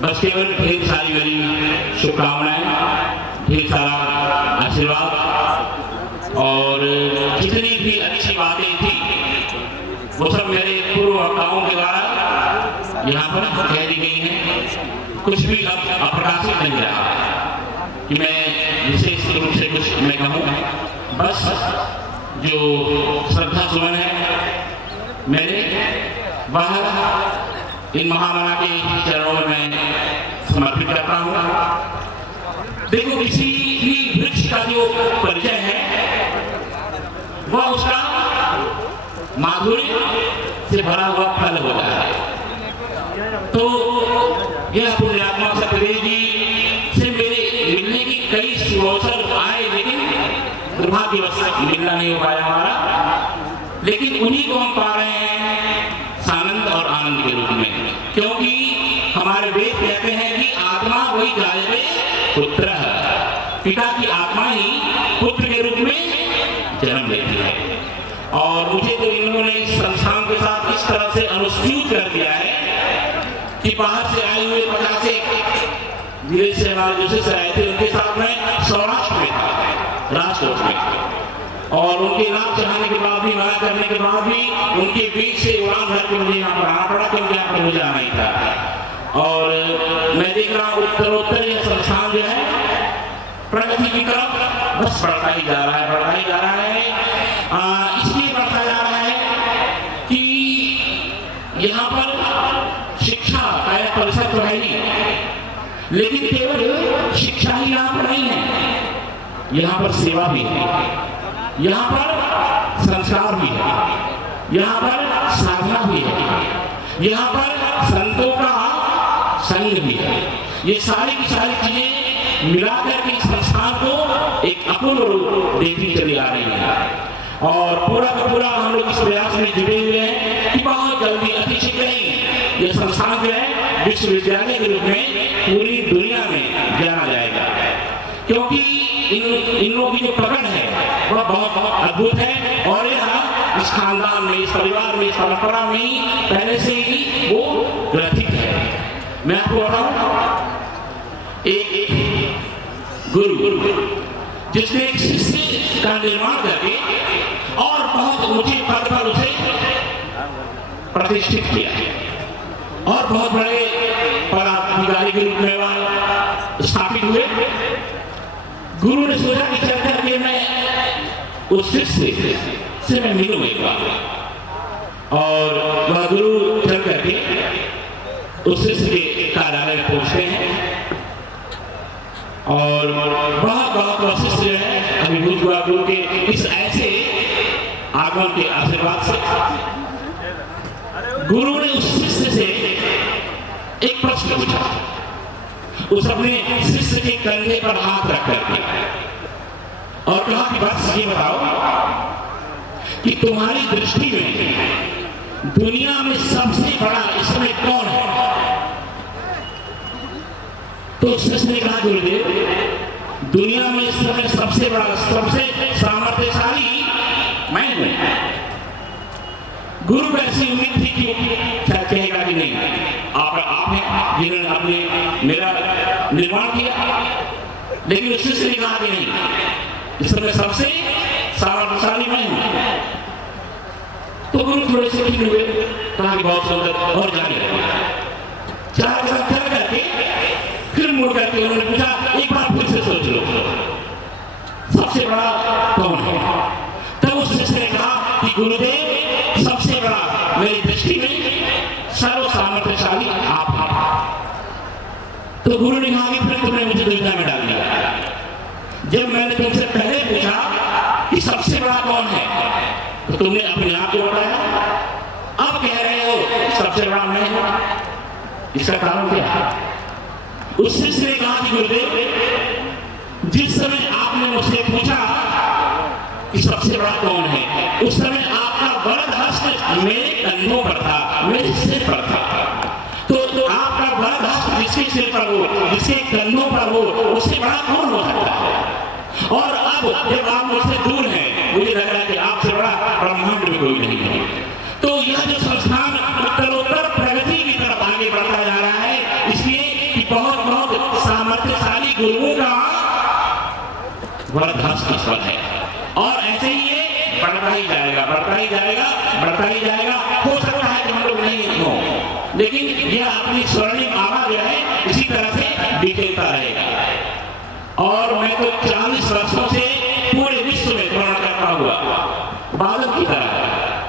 बस केवल ढेर सारी मेरी शुभकामनाएं, ढेर सारा आशीर्वाद और जितनी भी अच्छी बातें थी वो सब मेरे पूर्व वक्ताओं के द्वारा यहाँ पर कह दी गई हैं। कुछ भी अब अप्रकाशित नहीं रहा कि मैं विशेष रूप से कुछ मैं कहूँ। बस जो श्रद्धा सुमन है मेरे वह इन महामना के चरणों में मैं समर्पित करता हूँ। देखो, किसी भी वृक्ष का जो परिचय है वह उसका माधुर्य से भरा हुआ फल होता है। तो यह पुण्यात्मा सतदेव जी से मेरे मिलने की कई अवसर आए, लेकिन दुर्भाग्यवश मिलना नहीं हो पाया हमारा। लेकिन उन्हीं को हम पा रहे हैं सानंद और आनंद के रूप में, क्योंकि हमारे वेद कहते हैं कि आत्मा वही जायते पुत्र है, पिता की आत्मा ही पुत्र के रूप में जन्म लेती है। और मुझे तो इन्होंने इस संस्थान के साथ इस तरह से अनुसूचित कर दिया है कि बाहर से आए हुए 50 विदेश से हमारे जो शिष्य आए थे उनके साथ में सौराष्ट्र में था, राजकोट में, और उनके नाम चढ़ाने के बाद भी, मना करने के बाद भी उनके बीच से उड़ान भर के मुझे यहाँ पर आना पड़ा, क्योंकि यहाँ पर मुझे आना ही था। और मैं देख रहा हूँ उत्तरोत्तर यह संस्थान जो है प्रगति की तरफ बस बढ़ता ही जा रहा है, बढ़ता ही जा रहा है। इसलिए बढ़ता जा रहा है कि यहाँ पर शिक्षा का परिसर तो है ही, लेकिन केवल शिक्षा ही यहाँ पर नहीं है, यहाँ पर सेवा भी है, यहाँ पर संस्कार भी है, यहाँ पर साधना भी है, यहाँ पर संतों का संग भी है। ये सारी की सारी चीजें मिलाकर के संस्थान को एक अपूर्ण रूप देती चली आ रही है। और पूरा का पूरा हम लोग इस प्रयास में जुड़े हुए हैं कि बहुत जल्दी, अति शीघ्र ही ये संस्थान जो है विश्वविद्यालय के रूप में पूरी दुनिया में जाना जाएगा, क्योंकि इन लोगों की जो पकड़ है वह बहुत अद्भुत है। और यह इस खानदान में, इस परिवार में, इस परंपरा में ही पहले से ही वो ग्रथित है। मैं आपको बताऊं, एक गुरु जिसने एक शिष्य का निर्माण करके और बहुत ऊंचे पद पर उसे प्रतिष्ठित किया और बहुत बड़े पदाधिकारी के रूप में वह स्थापित हुए। गुरु ने सोचा कि चल करके मैं उस शिष्य से मैं मिलूं एक बार, और वह गुरु चल करके उस शिष्य के कार्यालय में पहुंचते हैं और बहुत शिष्य जो है अभिभूत हुआ गुरु के इस ऐसे आगमन के आशीर्वाद से। गुरु ने उस शिष्य से एक प्रश्न पूछा, उस अपने शिष्य के कंधे पर हाथ रख करके, और कहा कि बस ये बताओ कि तुम्हारी दृष्टि में दुनिया में सबसे बड़ा इस समय कौन है? तो शिष्य ने कहा, गुरुदेव दुनिया में इस समय सबसे बड़ा, सबसे सामर्थ्यशाली मैं हूं। गुरु को ऐसी उम्मीद थी कि कहेगा कि नहीं, आप हैं जिन्होंने आपने मेरा निर्माण किया, लेकिन उस शिष्य ने कहा कि नहीं, इस समय सबसे सामर्थ्यशाली मैं हूं। तो गुरु थोड़े से खिल हुए, कहा कि बहुत सुंदर, और जाने चार कदम चल करके फिर मुड़ करके उन्होंने पूछा, एक बार फिर से सोच लो सबसे बड़ा कौन है? तब उस शिष्य ने कहा कि गुरुदेव सबसे बड़ा मेरी दृष्टि में सर्व सामर्थ्यशाली आप हैं। तो गुरु ने कहा कि फिर तुमने मुझे दुविधा में डाल दिया। जब मैंने तुमसे पहले पूछा कि सबसे बड़ा कौन है, तो तुमने अपने आप को बताया, अब कह रहे हो सबसे बड़ा मैं हूं। इसका कारण क्या है? उस शिष्य ने कहा कि गुरुदेव जिस समय आपने मुझसे पूछा कि सबसे बड़ा कौन है, उस समय आपका वरद हस्त मेरे कंधों पर था, मेरे सिर पर था। तो आपका वरद हस्त जिसके सिर पर हो, जिसके कंधों पर हो, उससे बड़ा कौन हो सकता है? और अब जब आप मुझसे दूर हैं, मुझे लग रहा है कि आपसे बड़ा ब्रह्मांड में कोई नहीं है। तो यह जो संस्थान उत्तरोत्तर प्रगति की तरफ आगे बढ़ता जा रहा है, इसलिए वरध्वस्त स्थल है। और ऐसे ही ये बढ़ता ही जाएगा, बढ़ता ही जाएगा, बढ़ता ही जाएगा। हो सकता है कि हम लोग नहीं हो, लेकिन यह अपनी स्वर्णिम आभा जो है इसी तरह से बिखेरता रहेगा। और मैं तो 40 वर्षों से पूरे विश्व में भ्रमण करता हुआ बादल की तरह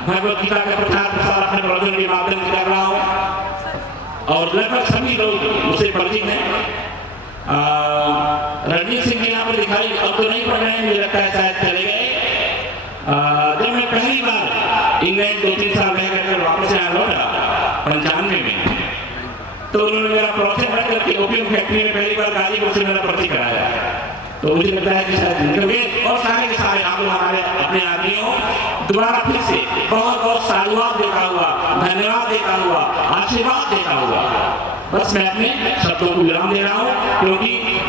भगवत गीता का प्रचार प्रसार अपने प्रवचन के माध्यम से कर रहा हूँ और लगभग सभी लोग मुझसे परिचित हैं। रणजीत सिंह जी यहाँ पर दिखाई अब तो नहीं पड़ रहे हैं, मुझे लगता है शायद चले गए। जब मैं पहली बार इंग्लैंड 2-3 साल रह कर वापस यहाँ लौटा 95 में, तो उन्होंने मेरा प्रवचन रख करके ओपियम फैक्ट्री में पहली बार गाजीपुर से मेरा भर्ती कराया। तो मुझे लगता है कि शायद निकल गए। और सारे के सारे आप लोग हमारे अपने आदमियों दोबारा फिर से बहुत बहुत साधुवाद देता हुआ, धन्यवाद देता हुआ, आशीर्वाद देता हुआ बस मैं अपने शब्दों को विराम दे रहा हूँ, क्योंकि